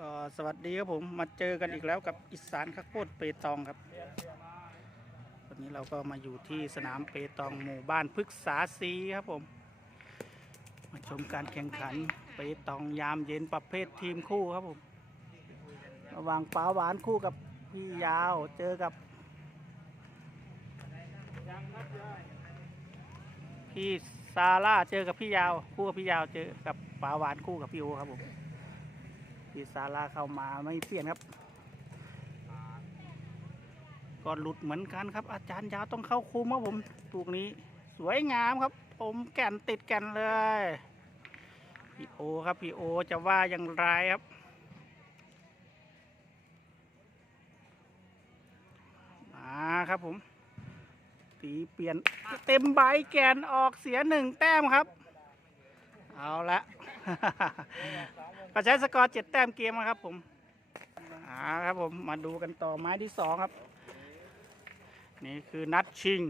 ก็สวัสดีครับผมมาเจอกันอีกแล้วกับอีสานข้าวโพดเปตองครับ วันนี้เราก็มาอยู่ที่สนามเปตองหมู่บ้านพฤกษาซีครับผม มาชมการแข่งขันเปตองยามเย็นประเภททีมคู่ครับผม ระหว่างป้าหวานคู่กับพี่ยาวเจอกับ พี่ซาร่าเจอกับพี่ยาว คู่กับพี่ยาวเจอกับป้าหวานคู่กับพี่โอครับผม พี่ซาร่าเข้ามาไม่เปลี่ยนครับ ก็หลุดเหมือนกันครับ อาจารย์ยาวต้องเข้าคุมครับผมตูกนี้สวยงามครับ ผมแก่นติดแกันเลยพี่โอครับพี่โอจะว่าอย่างไรครับมาครับผมตีเปลี่ยนเต็มใบแกนออกเสียหนึ่งแต้มครับ เอาละ ก็ใช้สกอร์เจ็ดแต้มเกมนะครับ ผมอ่าครับผมมาดูกันต่อไม้ที่สองครับ นี่คือนัดชิง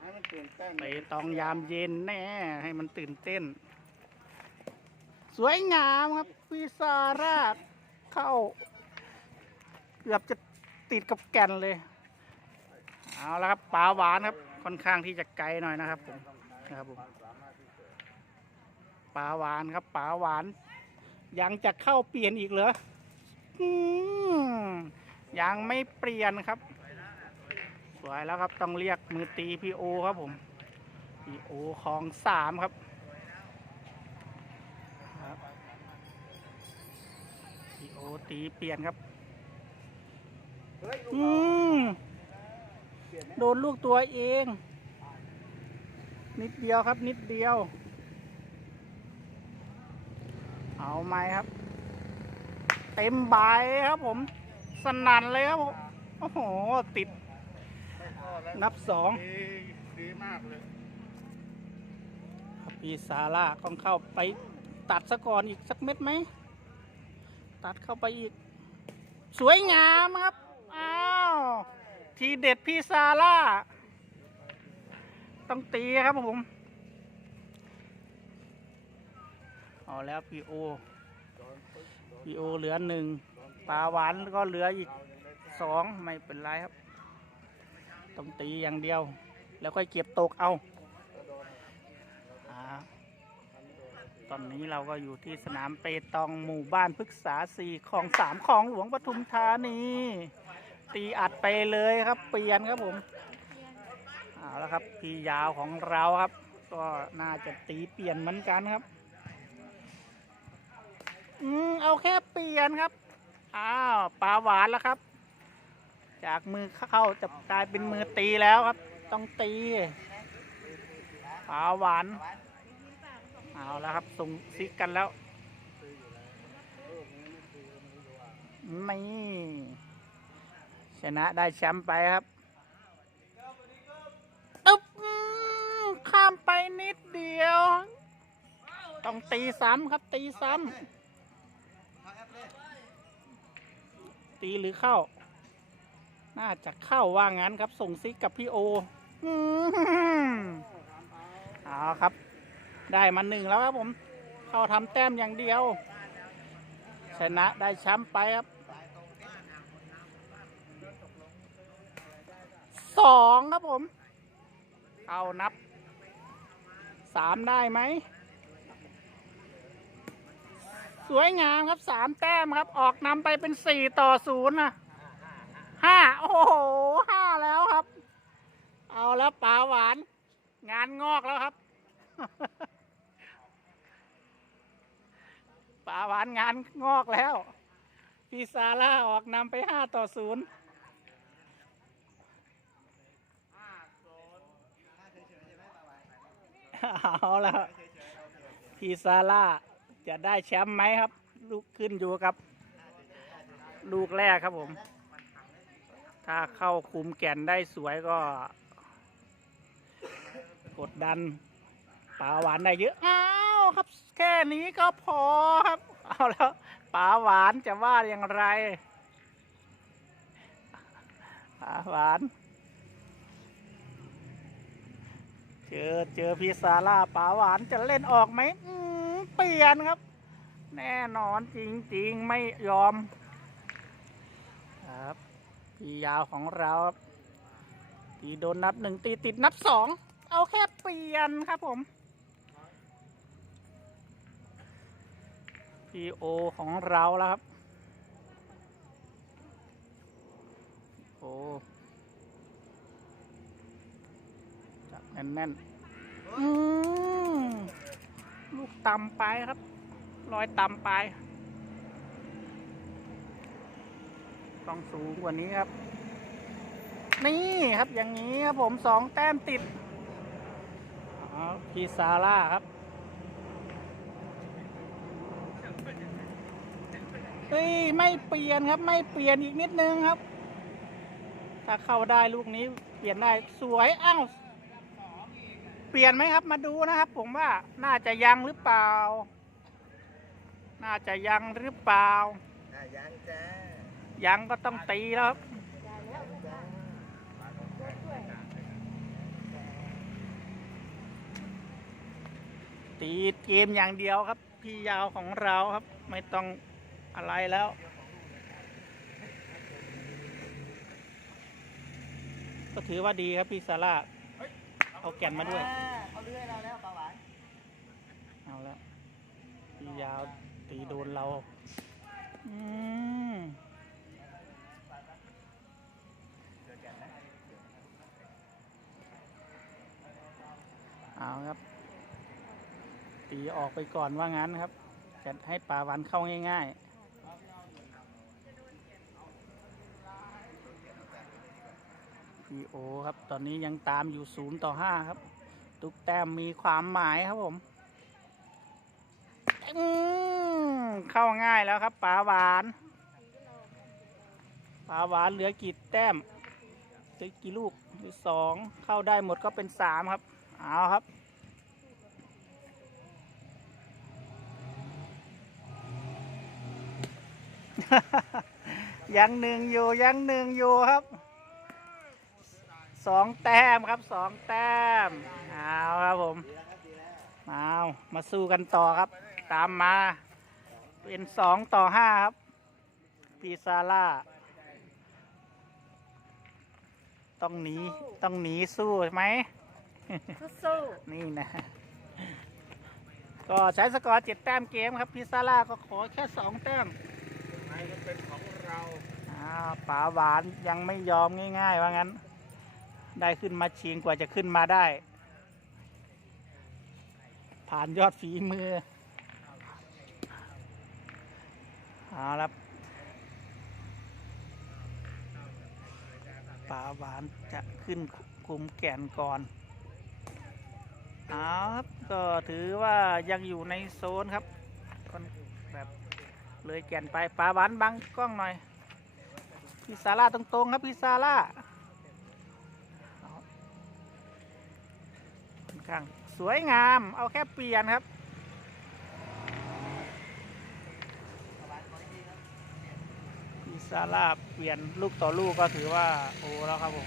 ให้มันตื่นเต้นไปตองยามเย็นแน่ ให้มันตื่นเต้น สวยงามครับพีซาร่าเข้า เกือบจะติดกับแก่นเลย เอาละครับปลาหวานครับ ค่อนข้างที่จะไกลหน่อยนะครับผมนะครับผม ปลาหวานครับปลาหวาน ยังจะเข้าเปลี่ยนอีกเหรออยังไม่เปลี่ยนครับ สวยแล้วครับต้องเรียกมือตีพีโอครับผมพีโอของสามครับพีโอตีเปลี่ยนครับอืมโดนลูกตัวเอง นิดเดียวครับนิดเดียว เอาไหมครับ เต็มใบครับผม สนั่นเลยครับผม โอ้โห ติดไม่พอแล้วนับสองดีดีมากเลยพี่ซาร่าต้องเข้าไปตัดสะก่อนอีกสักเม็ดไหม ตัดเข้าไปอีก สวยงามครับ อ้าว ทีเด็ดพี่ซาร่า ต้องตีครับผม เอาแล้วพีโอพีโอเหลือหนึ่งปลาหวานก็เหลืออีกสองไม่เป็นไรครับ ต้องตีอย่างเดียว แล้วค่อยเก็บตกเอาอ่าตอนนี้เราก็อยู่ที่สนามเปตองหมู่บ้านพฤกษาสี่ของสามของหลวงปทุมธานี ตีอัดไปเลยครับ เปลี่ยนครับผมเอาแล้วครับพี่ยาวของเราครับ ก็น่าจะตีเปลี่ยนเหมือนกันครับ อืมเอาแค่เปลี่ยนครับ อ้าวปลาหวานแล้วครับ จากมือเข้าจะกลายเป็นมือตีแล้วครับ ต้องตีปลาหวาน เอาแล้วครับส่งซิกกันแล้วนี่ชนะได้แชมป์ไปครับอึ๊บข้ามไปนิดเดียว ต้องตีซ้ำครับตีซ้ำ ตีหรือเข้า น่าจะเข้าว่างั้นครับ ส่งซิกกับพี่โออืมเอาครับ ได้มาหนึ่งแล้วครับผม เข้าทำแต้มอย่างเดียว ชนะได้แชมป์ไปครับสองครับผม เอานับสามได้ไหม สวยงามครับสามแต้มครับ ออกนำไปเป็นสี่ต่อศูนย์นะห้าโอ้โหห้าแล้วครับ เอาแล้วปลาหวาน งานงอกแล้วครับปลาหวานงานงอกแล้วพี่ซาร่าออกนำไปห้าต่อศูนย์เอาแล้วพี่ซาร่า จะได้แชมป์ไหมครับ ลูกขึ้นอยู่กับ ลูกแรกครับผม ถ้าเข้าคุมแก่นได้สวยก็ กดดันปลาหวานได้เยอะอ้าวครับ แค่นี้ก็พอครับ เอาแล้วปลาหวานจะว่าอย่างไรปลาหวานเจอเจอพี่ซาร่าปลาหวานจะเล่นออกไหม เปลี่ยนครับ แน่นอนจริงๆไม่ยอม ครับพี่ยาวของเราตีโดนนับหนึ่งตีติดนับสองเอาแค่เปลี่ยนครับผมพีโอของเราแล้วครับโอ้จับแน่นๆอื ลูกต่ำไปครับรอยต่ำไป ต้องสูงกว่านี้ครับ นี่ครับอย่างนี้ครับผมสองแต้มติดพีซาร่าครับเฮ้ยไม่เปลี่ยนครับ ไม่เปลี่ยนอีกนิดนึงครับ ถ้าเข้าได้ลูกนี้เปลี่ยนได้สวยอ้าว ปลี่ยนไหมครับ มาดูนะครับ ผมว่าน่าจะยังหรือเปล่า น่าจะยังหรือเปล่า อะยังจ้ายังก็ต้องตีแล้วครับตีเกมอย่างเดียวครับ พี่ยาวของเราครับ ไม่ต้องอะไรแล้ว ก็ถือว่าดีครับพี่ซาร่า เอาแก่นมาด้วยเขาเลื่อยเราแล้วปลาหวานเอาละพี่ยาวตีโดนเราอืมเอาครับ ตีออกไปก่อนว่างั้นครับจะให้ป่าหวันเข้าง่าย ๆ พีโอครับ ตอนนี้ยังตามอยู่ศูนย์ต่อห้าครับ ทุกแต้มมีความหมายครับผมอืเข้าง่ายแล้วครับปลาหวานปลาหวานเหลือกี่แต้มเหลือกี่ลูกหลือสองเข้าได้หมดก็เป็นสามครับ เอาครับยังหนึ่งอยู่ยังหนึ่งอยู่ครับ สองแต้มครับสองแต้มเอาครับผมมาเอามาสู้กันต่อครับ ตามมา เป็นสองต่อห้าครับพีซาร่าต้องหนีต้องหนีสู้ไหมสู้นี่นะ ก็ใช้สกอร์เจ็ดแต้มเกมครับพิซซ่าร่าก็ขอแค่สองแต้มไม้ก็เป็นของเราอ้าวป๋าหวานยังไม่ยอมง่าย ๆ ว่างั้น ได้ขึ้นมาชิงกว่าจะขึ้นมาได้ ผ่านยอดฝีมือเอาละป๋าหวานจะขึ้นคุมแก่นก่อนเอาครับก็ถือว่ายังอยู่ในโซนครับคนแบบเลยแก่นไปป๋าหวานบังกล้องหน่อยพี่ซาร่าตรงๆครับพี่ซาร่าเอา ข้างสวยงาม เอาแค่เปลี่ยนครับพี่ซาร่าเปลี่ยนลูกต่อลูกก็ถือว่า โอ้แล้วครับผม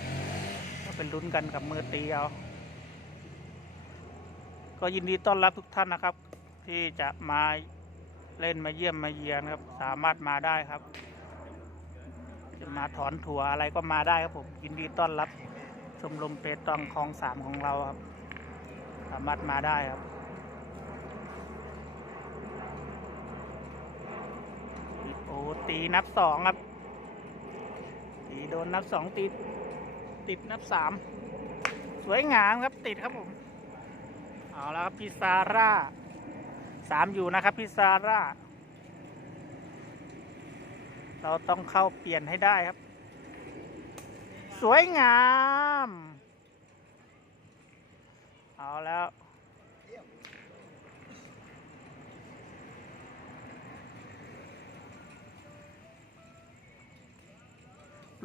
ก็เป็นลุ้นกันกับมือตีเอา ก็ยินดีต้อนรับทุกท่านนะครับ ที่จะมาเล่นมาเยี่ยมมาเยียนครับ สามารถมาได้ครับ จะมาถอนถั่วอะไรก็มาได้ครับผมยินดีต้อนรับชมรมเปตองคลองสามของเราครับ สามารถมาได้ครับโอ้ตีนับสองครับ ตีโดนนับสองติด ติดนับสามสวยงามครับติดครับผม เอาแล้วครับพี่ซาร่าสามอยู่นะครับพี่ซาร่า เราต้องเข้าเปลี่ยนให้ได้ครับ สวยงาม เอาแล้ว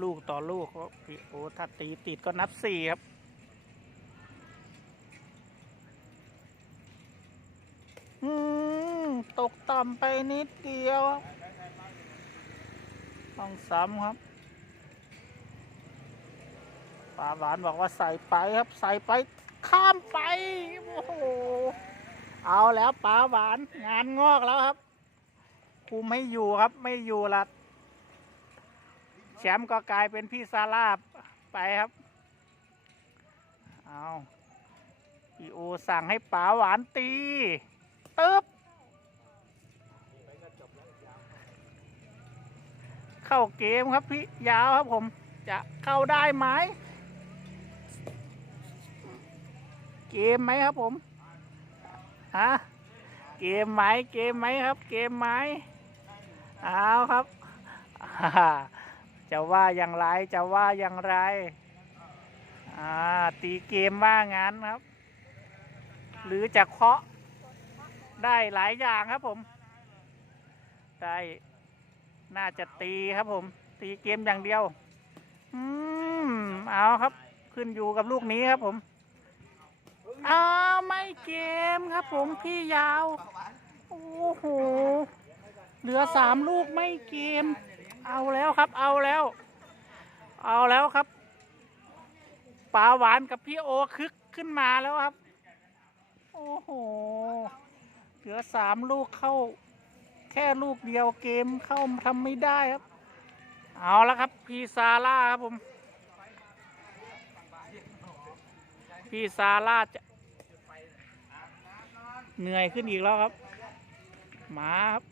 ลูกต่อลูกครับพี่โอ้ถ้าตีติดก็นับสี่ครับ อืม ตกต่ำไปนิดเดียว ต้องซ้ำครับป่าหวานบอกว่าใส่ไปครับ ใส่ไป ข้ามไป โอ้โห เอาแล้วป่าหวาน งานงอกแล้วครับคุมให้อยู่ครับ ไม่อยู่ละแชมป์ก็กลายเป็นพี่ซาร่าไปครับ เอาพี่โอสั่งให้ป๋าหวานตีตึ๊บเข้าเกมครับพี่ยาวครับผม จะเข้าได้ไหม เกมไหมครับผมฮะเกมไหมเกมไหมครับ เกมไหมเอาครับจะว่าอย่างไรจะว่าอย่างไรอ่าตีเกมว่างั้นครับ หรือจะเคาะได้หลายอย่างครับผม ได้น่าจะตีครับผม ตีเกมอย่างเดียว อืมเอาครับ ขึ้นอยู่กับลูกนี้ครับผม อ้าวไม่เกมครับผมพี่ยาว โอ้โห เหลือสามลูกไม่เกม เอาแล้วครับ เอาแล้ว เอาแล้วครับปลาหวานกับพี่โอคึกขึ้นมาแล้วครับ โอ้โห เหลือสามลูกเข้า แค่ลูกเดียวเกมเข้าทำไม่ได้ครับ เอาแล้วครับ พีซาร่าครับผม พี่ซาร่าจะ เหนื่อยขึ้นอีกแล้วครับหมาครับ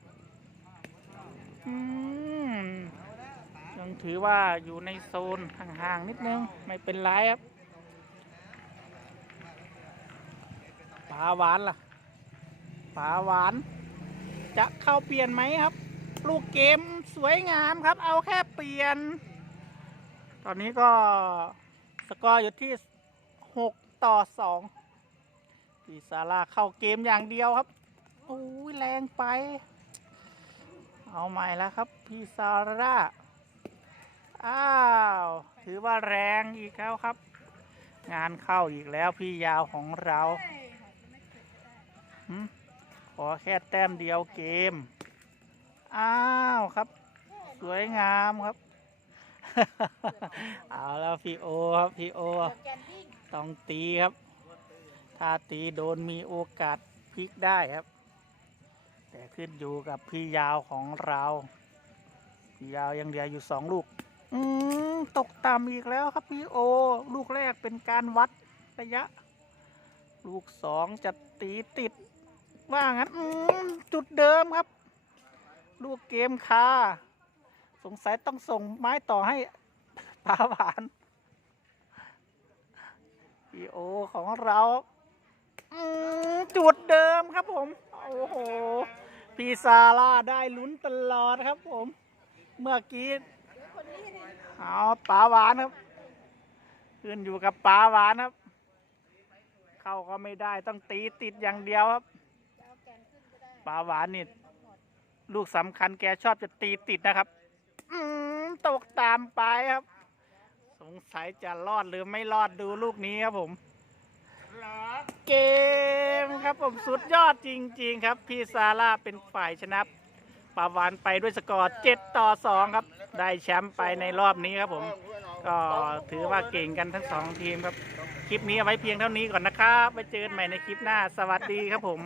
ยังถือว่าอยู่ในโซนห่างๆนิดนึง ไม่เป็นไรครับปลาหวานล่ะปลาหวาน จะเข้าเปลี่ยนไหมครับ ลูกเกมสวยงามครับ เอาแค่เปลี่ยน ตอนนี้ก็สกอร์อยู่ที่ 6 ต่อ 2 ปีซาร่าเข้าเกมอย่างเดียวครับโอ้ยแรงไป เอาใหม่แล้วครับพีซาร่าอ้าว ถือว่าแรงอีกแล้วครับ งานเข้าอีกแล้วพี่ยาวของเราขอแค่แต้มเดียวเกม อ้าวครับ สวยงามครับ เอาแล้วพี่โอครับพี่โอ ต้องตีครับ ถ้าตีโดนมีโอกาสพลิกได้ครับ แต่ขึ้นอยู่กับพี่ยาวของเรา พี่ยาวยังเหลืออยู่สองลูก อืมตกต่ำอีกแล้วครับพี่โอ ลูกแรกเป็นการวัดระยะ ลูกสองจะตีติด ว่างั้น อืมจุดเดิมครับ ลูกเกมคาสงสัยต้องส่งไม้ต่อให้ปลาหวานพี่โอของเรา จุดเดิมครับผม โอ้โห พีซาร่าได้ลุ้นตลอดครับผม เมื่อกี้เอาปลาหวานครับ ขึ้นอยู่กับปลาหวานครับ เข้าก็ไม่ได้ต้องตีติดอย่างเดียวครับปลาหวานนี่ลูกสำคัญแกชอบจะตีติดนะครับอืมตกตามไปครับ สงสัยจะรอดหรือไม่รอดดูลูกนี้ครับผม เกมครับผมสุดยอดจริง ๆ ครับ พี่ซาร่าเป็นฝ่ายชนะปาวานไปด้วยสกอร์ 7 ต่อ 2 ครับ ได้แชมป์ไปในรอบนี้ครับผม ก็ถือว่าเก่งกันทั้งสองทีมครับ คลิปนี้เอาไว้เพียงเท่านี้ก่อนนะครับ ไปเจอกันใหม่ในคลิปหน้า สวัสดีครับผม